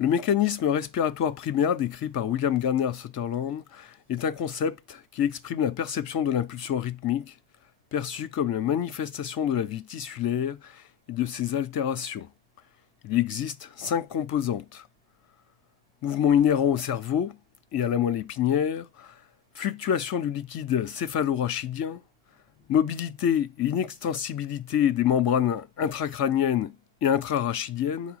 Le mécanisme respiratoire primaire décrit par William Gardner Sutherland est un concept qui exprime la perception de l'impulsion rythmique, perçue comme la manifestation de la vie tissulaire et de ses altérations. Il existe 5 composantes. Mouvement inhérent au cerveau et à la moelle épinière, fluctuation du liquide céphalorachidien, mobilité et inextensibilité des membranes intracrâniennes et intrarachidiennes,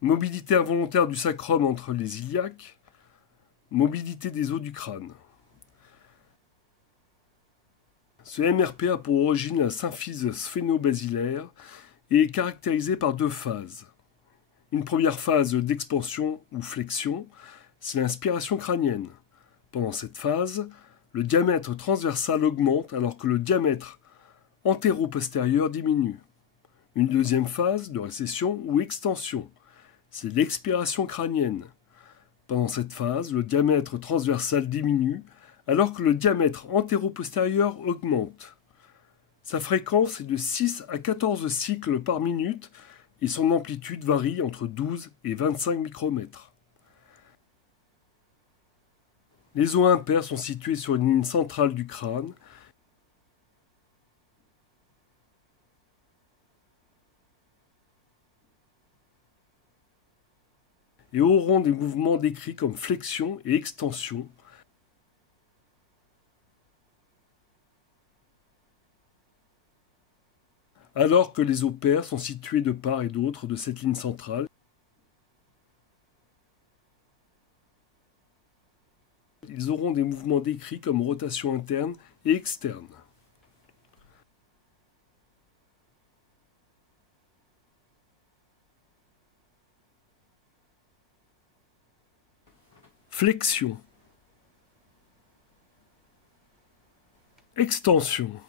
mobilité involontaire du sacrum entre les iliaques, mobilité des os du crâne. Ce MRP a pour origine la symphyse sphéno-basilaire et est caractérisé par 2 phases. Une première phase d'expansion ou flexion, c'est l'inspiration crânienne. Pendant cette phase, le diamètre transversal augmente alors que le diamètre antéro-postérieur diminue. Une deuxième phase de récession ou extension, c'est l'expiration crânienne. Pendant cette phase, le diamètre transversal diminue alors que le diamètre antéro-postérieur augmente. Sa fréquence est de 6 à 14 cycles par minute et son amplitude varie entre 12 et 25 micromètres. Les os impairs sont situés sur une ligne centrale du crâne et auront des mouvements décrits comme flexion et extension, alors que les os pairs sont situés de part et d'autre de cette ligne centrale. Ils auront des mouvements décrits comme rotation interne et externe. Flexion. Extension.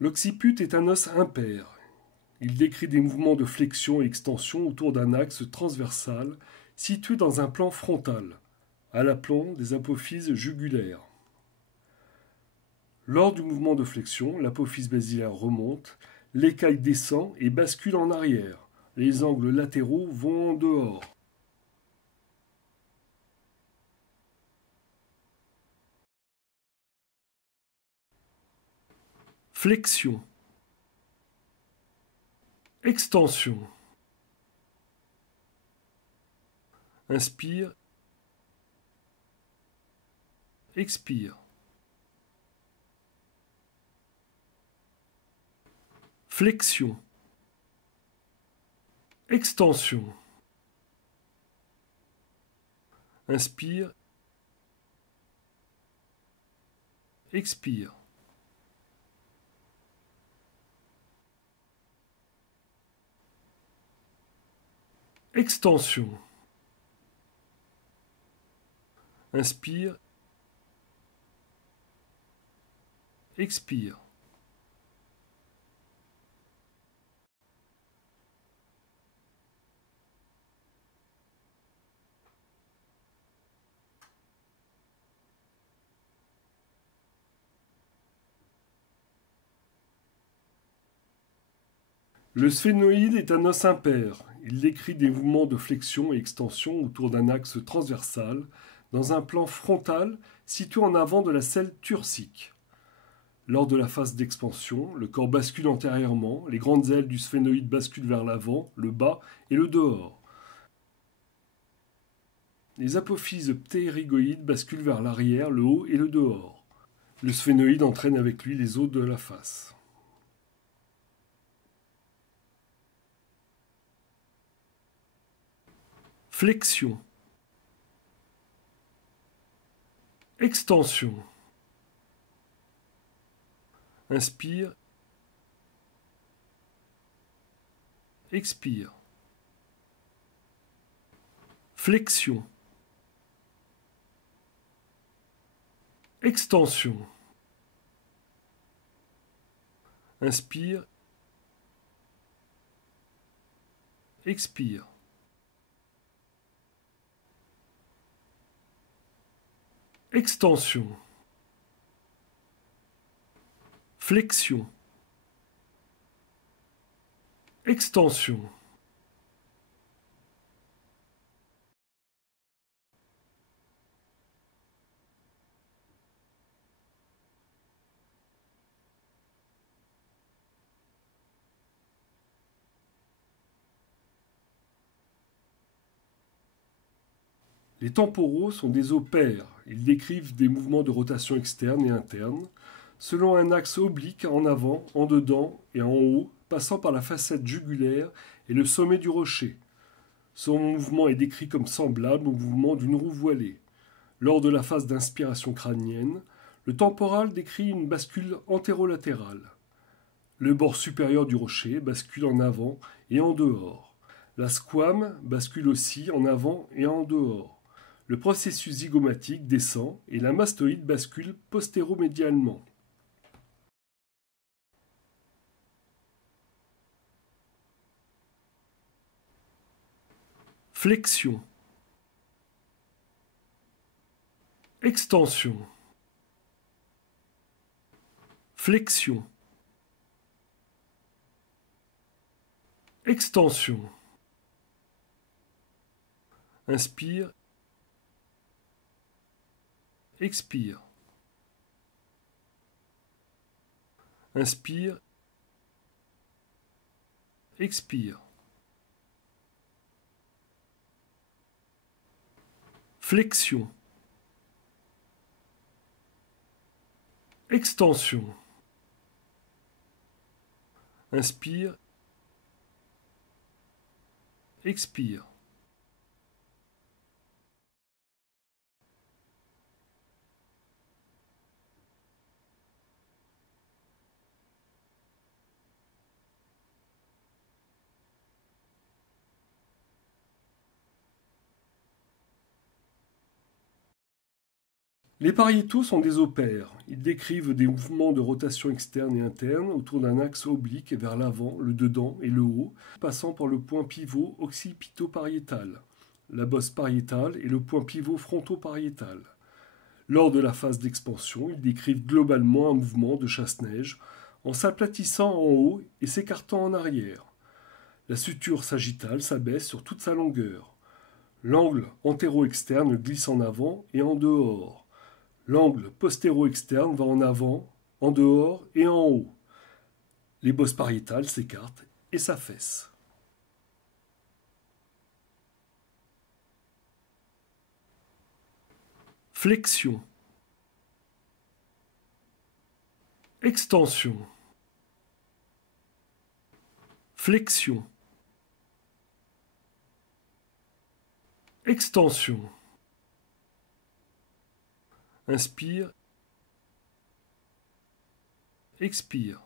L'occiput est un os impair. Il décrit des mouvements de flexion et extension autour d'un axe transversal situé dans un plan frontal, à l'aplomb des apophyses jugulaires. Lors du mouvement de flexion, l'apophyse basilaire remonte, l'écaille descend et bascule en arrière. Les angles latéraux vont en dehors. Flexion. Extension. Inspire. Expire. Flexion. Extension. Inspire. Expire. Extension. Inspire. Expire. Le sphénoïde est un os impair. Il décrit des mouvements de flexion et extension autour d'un axe transversal dans un plan frontal situé en avant de la selle turcique. Lors de la phase d'expansion, le corps bascule antérieurement, les grandes ailes du sphénoïde basculent vers l'avant, le bas et le dehors. Les apophyses ptérygoïdes basculent vers l'arrière, le haut et le dehors. Le sphénoïde entraîne avec lui les os de la face. Flexion. Extension. Inspire. Expire. Flexion. Extension. Inspire. Expire. Extension. Flexion. Extension. Les temporaux sont des os pairs. Ils décrivent des mouvements de rotation externe et interne, selon un axe oblique en avant, en dedans et en haut, passant par la facette jugulaire et le sommet du rocher. Son mouvement est décrit comme semblable au mouvement d'une roue voilée. Lors de la phase d'inspiration crânienne, le temporal décrit une bascule antérolatérale. Le bord supérieur du rocher bascule en avant et en dehors. La squame bascule aussi en avant et en dehors. Le processus zygomatique descend et la mastoïde bascule postéromédialement. Flexion. Extension. Flexion. Extension. Inspire. Expire. Inspire. Expire. Flexion. Extension. Inspire. Expire. Les pariétaux sont des os pairs. Ils décrivent des mouvements de rotation externe et interne autour d'un axe oblique vers l'avant, le dedans et le haut, passant par le point pivot occipito-pariétal, la bosse pariétale et le point pivot fronto-pariétal. Lors de la phase d'expansion, ils décrivent globalement un mouvement de chasse-neige en s'aplatissant en haut et s'écartant en arrière. La suture sagittale s'abaisse sur toute sa longueur. L'angle antéro-externe glisse en avant et en dehors. L'angle postéro-externe va en avant, en dehors et en haut. Les bosses pariétales s'écartent et s'affaissent. Flexion. Extension. Flexion. Extension. Inspire. Expire.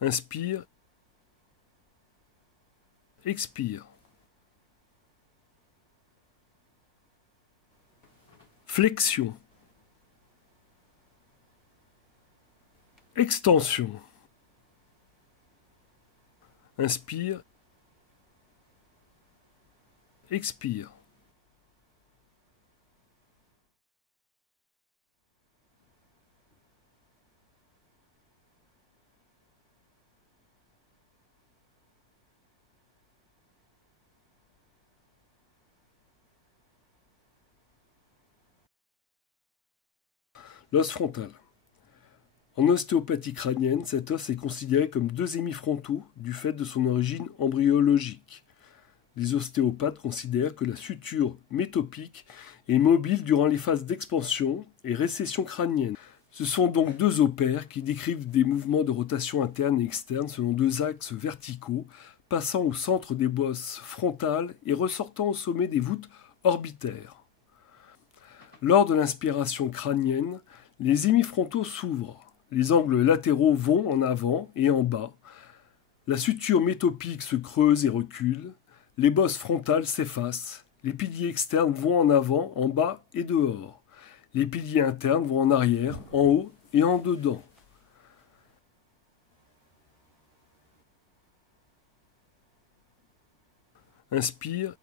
Inspire. Expire. Flexion. Extension. Inspire. Expire. L'os frontal. En ostéopathie crânienne, cet os est considéré comme deux hémifrontaux du fait de son origine embryologique. Les ostéopathes considèrent que la suture métopique est mobile durant les phases d'expansion et récession crânienne. Ce sont donc deux os pairs qui décrivent des mouvements de rotation interne et externe selon deux axes verticaux, passant au centre des bosses frontales et ressortant au sommet des voûtes orbitaires. Lors de l'inspiration crânienne, les hémifrontaux s'ouvrent, les angles latéraux vont en avant et en bas, la suture métopique se creuse et recule, les bosses frontales s'effacent, les piliers externes vont en avant, en bas et dehors, les piliers internes vont en arrière, en haut et en dedans. Inspire.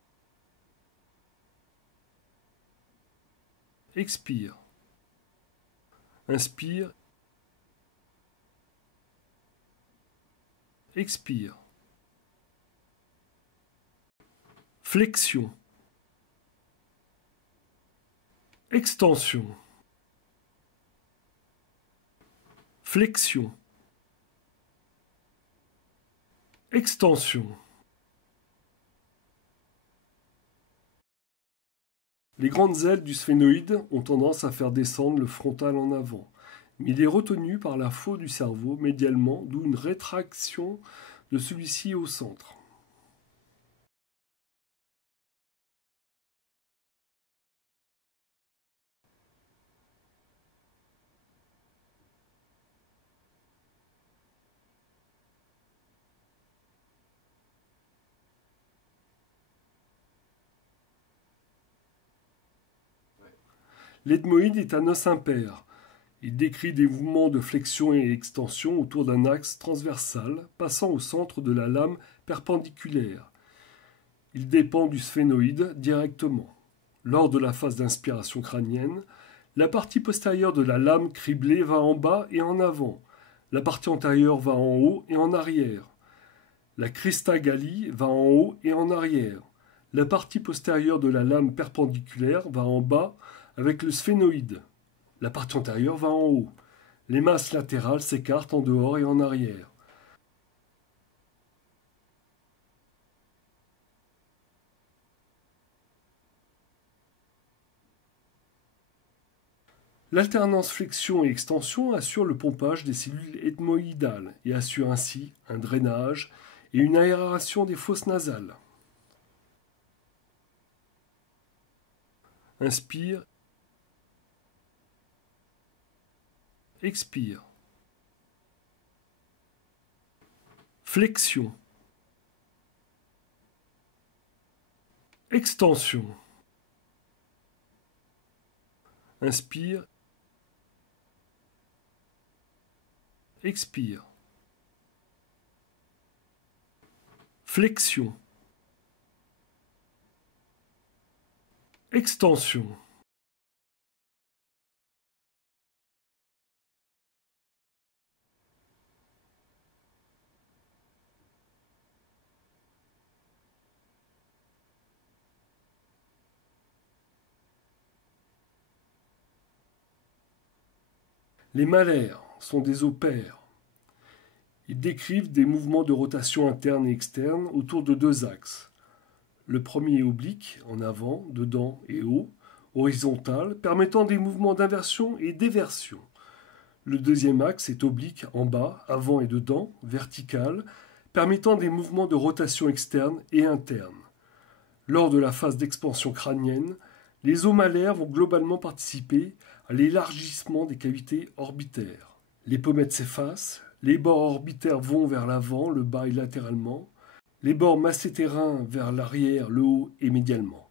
Expire. Inspire. Expire. Flexion. Extension. Flexion. Extension. Les grandes ailes du sphénoïde ont tendance à faire descendre le frontal en avant, mais il est retenu par la faute du cerveau médialement, d'où une rétraction de celui-ci au centre. L'ethmoïde est un os impair. Il décrit des mouvements de flexion et extension autour d'un axe transversal passant au centre de la lame perpendiculaire. Il dépend du sphénoïde directement. Lors de la phase d'inspiration crânienne, la partie postérieure de la lame criblée va en bas et en avant. La partie antérieure va en haut et en arrière. La crista galli va en haut et en arrière. La partie postérieure de la lame perpendiculaire va en bas avec le sphénoïde. La partie antérieure va en haut. Les masses latérales s'écartent en dehors et en arrière. L'alternance flexion et extension assure le pompage des cellules ethmoïdales et assure ainsi un drainage et une aération des fosses nasales. Inspire. Expire. Flexion. Extension. Inspire. Expire. Flexion. Extension. Les malaires sont des os pairs. Ils décrivent des mouvements de rotation interne et externe autour de deux axes. Le premier est oblique, en avant, dedans et haut, horizontal, permettant des mouvements d'inversion et d'éversion. Le deuxième axe est oblique, en bas, avant et dedans, vertical, permettant des mouvements de rotation externe et interne. Lors de la phase d'expansion crânienne, les os malaires vont globalement participer à l'élargissement des cavités orbitaires. Les pommettes s'effacent, les bords orbitaires vont vers l'avant, le bas et latéralement, les bords massétérins vers l'arrière, le haut et médialement.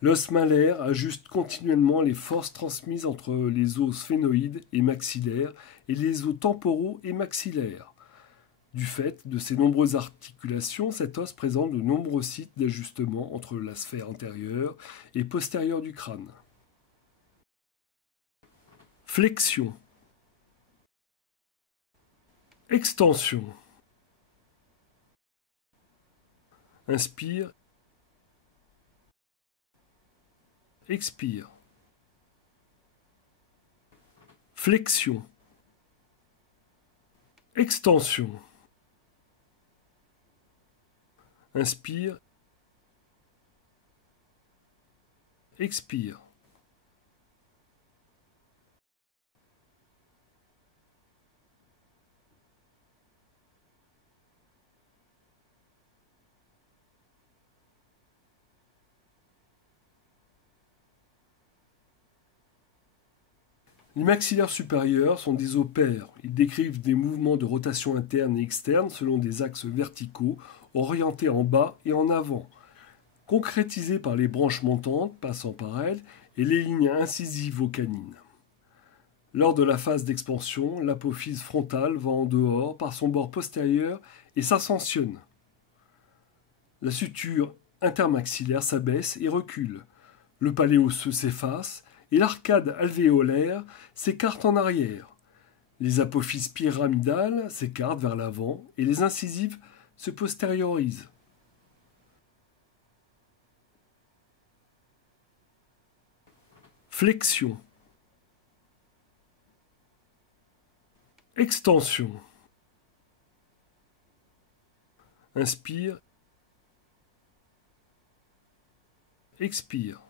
L'os malaire ajuste continuellement les forces transmises entre les os sphénoïdes et maxillaires et les os temporaux et maxillaires. Du fait de ces nombreuses articulations, cet os présente de nombreux sites d'ajustement entre la sphère antérieure et postérieure du crâne. Flexion. Extension. Inspire. Expire. Flexion. Extension. Inspire. Expire. Les maxillaires supérieurs sont des os pairs. Ils décrivent des mouvements de rotation interne et externe selon des axes verticaux, orientés en bas et en avant. concrétisée par les branches montantes passant par elles et les lignes incisives aux canines. Lors de la phase d'expansion, l'apophyse frontale va en dehors par son bord postérieur et s'ascensionne. La suture intermaxillaire s'abaisse et recule. Le palais osseux s'efface et l'arcade alvéolaire s'écarte en arrière. Les apophyses pyramidales s'écartent vers l'avant et les incisives se postériorisent. Flexion. Extension. Inspire. Expire.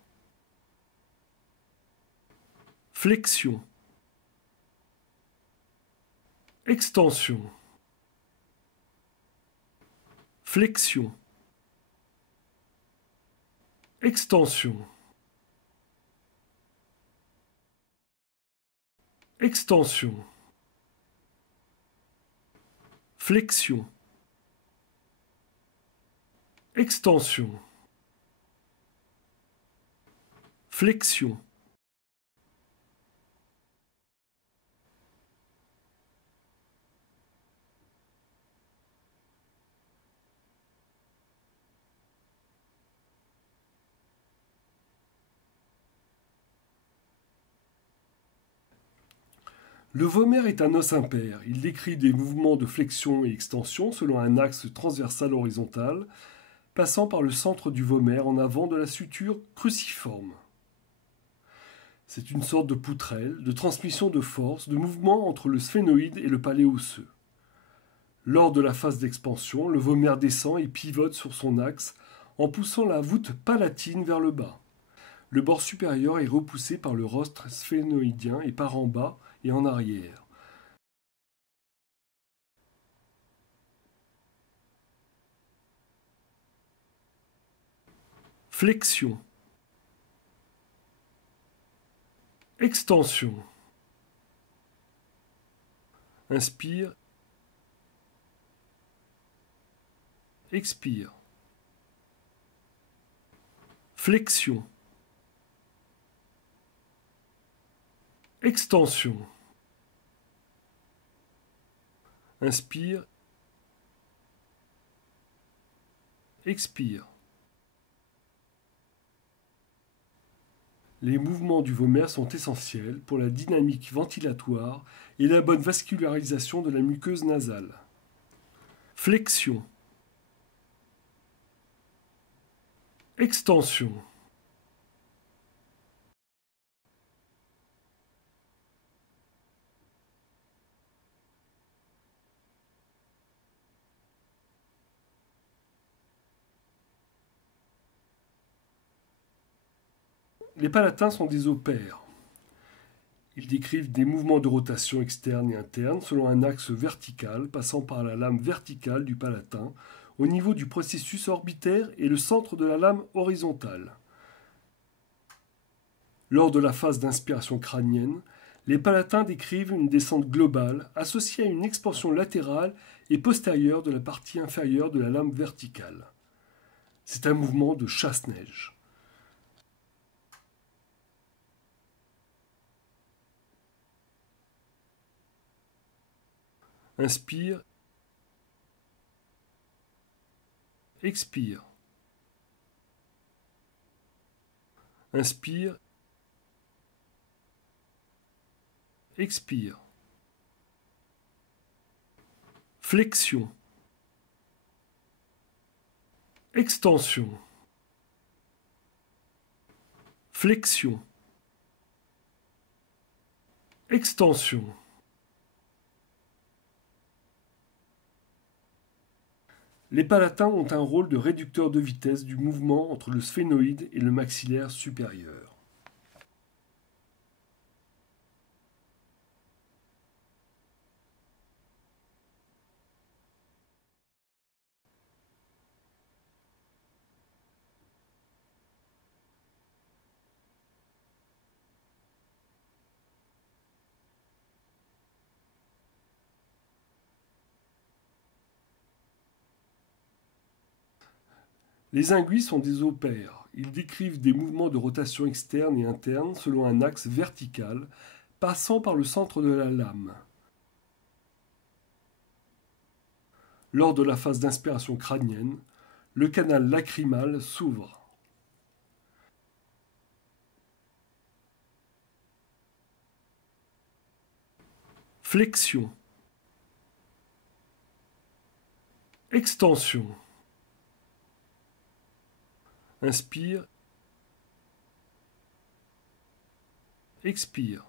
Flexion. Extension. Flexion. Extension. Extension. Flexion. Extension. Flexion. Le vomer est un os impair. Il décrit des mouvements de flexion et extension selon un axe transversal horizontal, passant par le centre du vomer en avant de la suture cruciforme. C'est une sorte de poutrelle, de transmission de force, de mouvement entre le sphénoïde et le palais osseux. Lors de la phase d'expansion, le vomer descend et pivote sur son axe en poussant la voûte palatine vers le bas. Le bord supérieur est repoussé par le rostre sphénoïdien et part en bas et en arrière. Flexion. Extension. Inspire. Expire. Flexion. Extension. Inspire. Expire. Les mouvements du vomer sont essentiels pour la dynamique ventilatoire et la bonne vascularisation de la muqueuse nasale. Flexion. Extension. Les palatins sont des os pairs. Ils décrivent des mouvements de rotation externe et interne selon un axe vertical passant par la lame verticale du palatin au niveau du processus orbitaire et le centre de la lame horizontale. Lors de la phase d'inspiration crânienne, les palatins décrivent une descente globale associée à une expansion latérale et postérieure de la partie inférieure de la lame verticale. C'est un mouvement de chasse-neige. Inspire. Expire. Inspire. Expire. Flexion. Extension. Flexion. Extension. Les palatins ont un rôle de réducteur de vitesse du mouvement entre le sphénoïde et le maxillaire supérieur. Les induits sont des opères. Ils décrivent des mouvements de rotation externe et interne selon un axe vertical, passant par le centre de la lame. Lors de la phase d'inspiration crânienne, le canal lacrymal s'ouvre. Flexion. Extension. Inspire. Expire.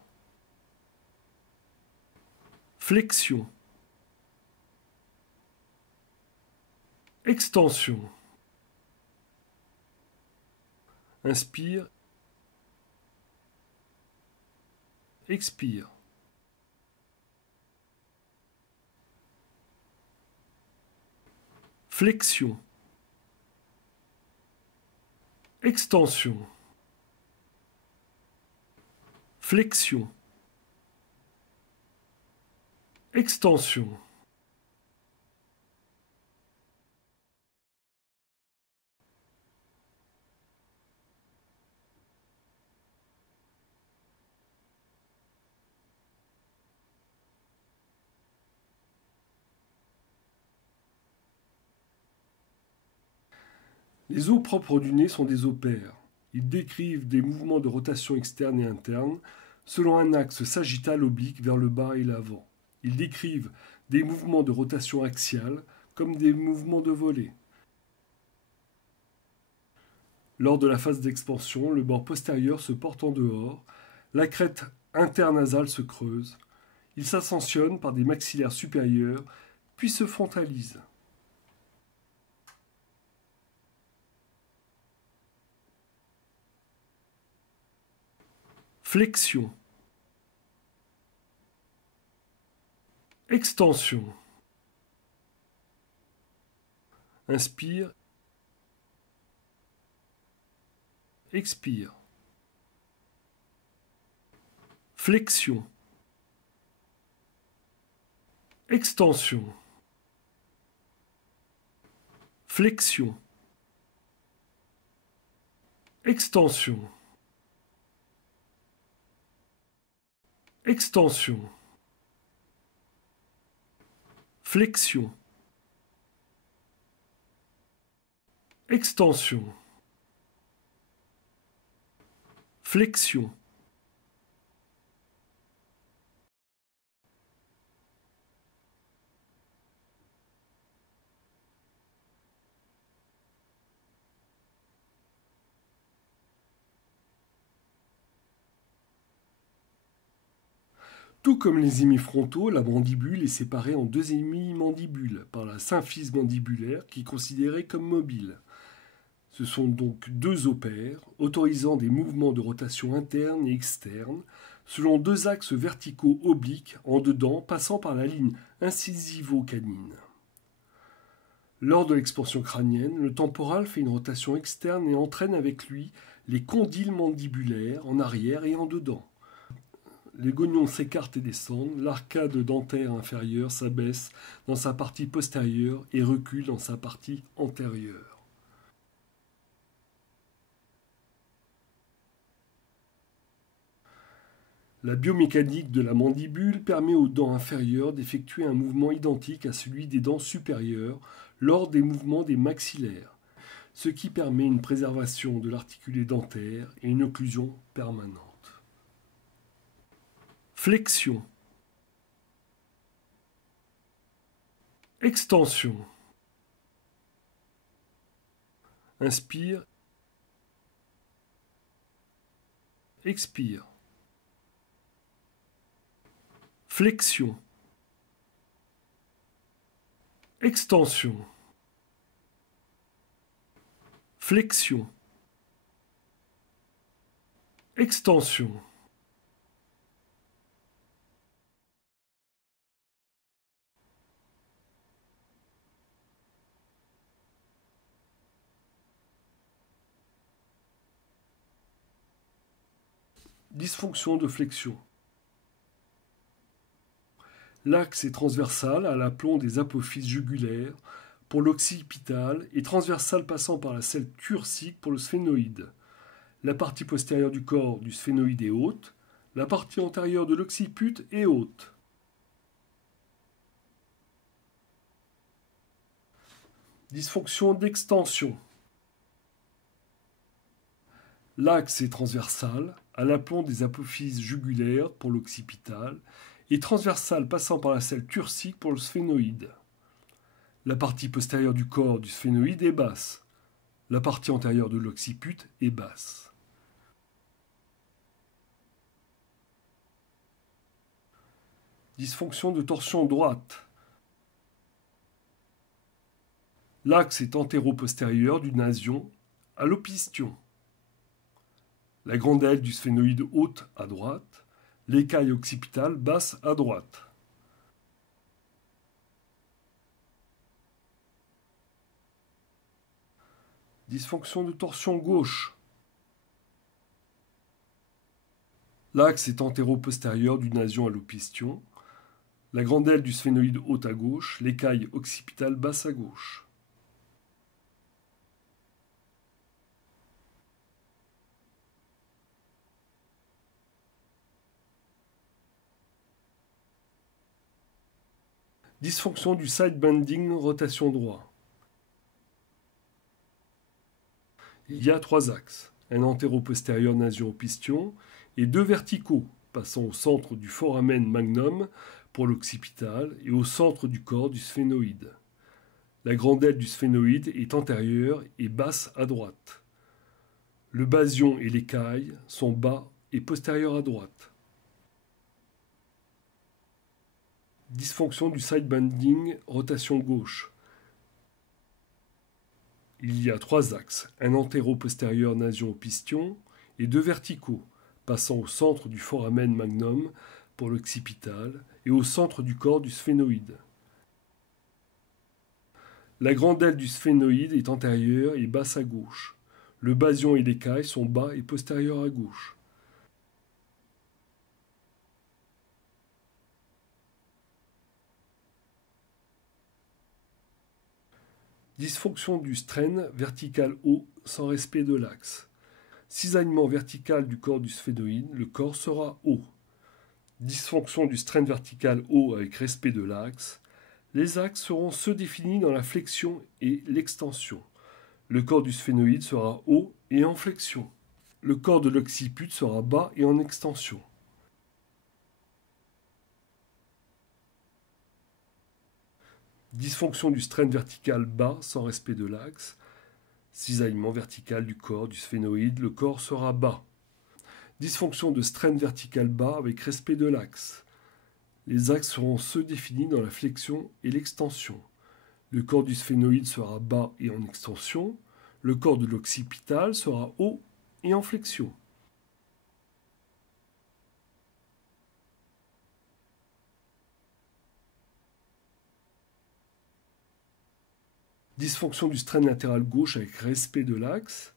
Flexion. Extension. Inspire. Expire. Flexion. Extension. Flexion. Extension. Les os propres du nez sont des opères. Ils décrivent des mouvements de rotation externe et interne selon un axe sagittal oblique vers le bas et l'avant. Ils décrivent des mouvements de rotation axiale comme des mouvements de volée. Lors de la phase d'expansion, le bord postérieur se porte en dehors, la crête internasale se creuse, il s'ascensionne par des maxillaires supérieurs, puis se frontalise. Flexion. Extension. Inspire. Expire. Flexion. Extension. Flexion. Extension. Extension. Flexion. Extension. Flexion. Tout comme les hémifrontaux, la mandibule est séparée en deux hémimandibules par la symphyse mandibulaire qui est considérée comme mobile. Ce sont donc deux opères autorisant des mouvements de rotation interne et externe selon deux axes verticaux obliques en dedans passant par la ligne incisivo-canine. Lors de l'expansion crânienne, le temporal fait une rotation externe et entraîne avec lui les condyles mandibulaires en arrière et en dedans. Les gonions s'écartent et descendent, l'arcade dentaire inférieure s'abaisse dans sa partie postérieure et recule dans sa partie antérieure. La biomécanique de la mandibule permet aux dents inférieures d'effectuer un mouvement identique à celui des dents supérieures lors des mouvements des maxillaires, ce qui permet une préservation de l'articulé dentaire et une occlusion permanente. Flexion. Extension. Inspire. Expire. Flexion. Extension. Flexion. Extension. Dysfonction de flexion. L'axe est transversal à l'aplomb des apophyses jugulaires, pour l'occipital et transversale passant par la selle turcique pour le sphénoïde. La partie postérieure du corps du sphénoïde est haute, la partie antérieure de l'occiput est haute. Dysfonction d'extension. L'axe est transversal, à l'aplomb des apophyses jugulaires pour l'occipital, et transversal passant par la selle turcique pour le sphénoïde. La partie postérieure du corps du sphénoïde est basse. La partie antérieure de l'occiput est basse. Dysfonction de torsion droite. L'axe est antéro-postérieur du nasion à l'opistion. La grande aile du sphénoïde haute à droite, l'écaille occipitale basse à droite. Dysfonction de torsion gauche. L'axe est antéro-postérieur du nasion à l'opistion. La grande aile du sphénoïde haute à gauche, l'écaille occipitale basse à gauche. Dysfonction du side bending rotation droit. Il y a 3 axes, un antéro-postérieur nasion-opistion et 2 verticaux, passant au centre du foramen magnum pour l'occipital et au centre du corps du sphénoïde. La grande aile du sphénoïde est antérieure et basse à droite. Le basion et l'écaille sont bas et postérieurs à droite. Dysfonction du side bending rotation gauche. Il y a 3 axes, un antéro-postérieur nasion-opistion et 2 verticaux, passant au centre du foramen magnum pour l'occipital et au centre du corps du sphénoïde. La grande aile du sphénoïde est antérieure et basse à gauche. Le basion et l'écaille sont bas et postérieurs à gauche. Dysfonction du strain vertical haut sans respect de l'axe. Cisaillement vertical du corps du sphénoïde, le corps sera haut. Dysfonction du strain vertical haut avec respect de l'axe. Les axes seront ceux définis dans la flexion et l'extension. Le corps du sphénoïde sera haut et en flexion. Le corps de l'occiput sera bas et en extension. Dysfonction du strain vertical bas sans respect de l'axe. Cisaillement vertical du corps du sphénoïde, le corps sera bas. Dysfonction de strain vertical bas avec respect de l'axe. Les axes seront ceux définis dans la flexion et l'extension. Le corps du sphénoïde sera bas et en extension. Le corps de l'occipital sera haut et en flexion. Dysfonction du strain latéral gauche avec respect de l'axe.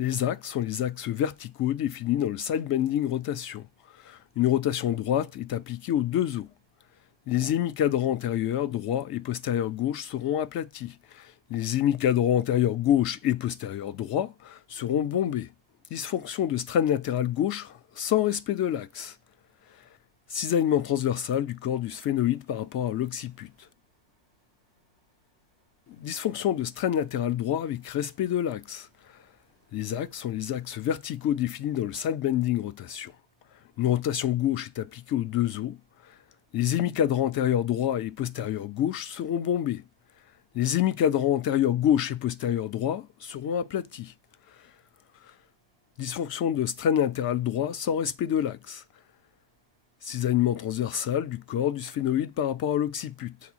Les axes sont les axes verticaux définis dans le side bending rotation. Une rotation droite est appliquée aux 2 os. Les hémicadrans antérieurs droit et postérieur gauche seront aplatis. Les hémicadrans antérieurs gauche et postérieur droit seront bombés. Dysfonction de strain latéral gauche sans respect de l'axe. Cisaillement transversal du corps du sphénoïde par rapport à l'occiput. Dysfonction de strain latéral droit avec respect de l'axe. Les axes sont les axes verticaux définis dans le side bending rotation. Une rotation gauche est appliquée aux 2 os. Les hémicadrans antérieurs droit et postérieur gauche seront bombés. Les hémicadrans antérieurs gauche et postérieur droit seront aplatis. Dysfonction de strain latéral droit sans respect de l'axe. Cisaillement transversal du corps du sphénoïde par rapport à l'occiput.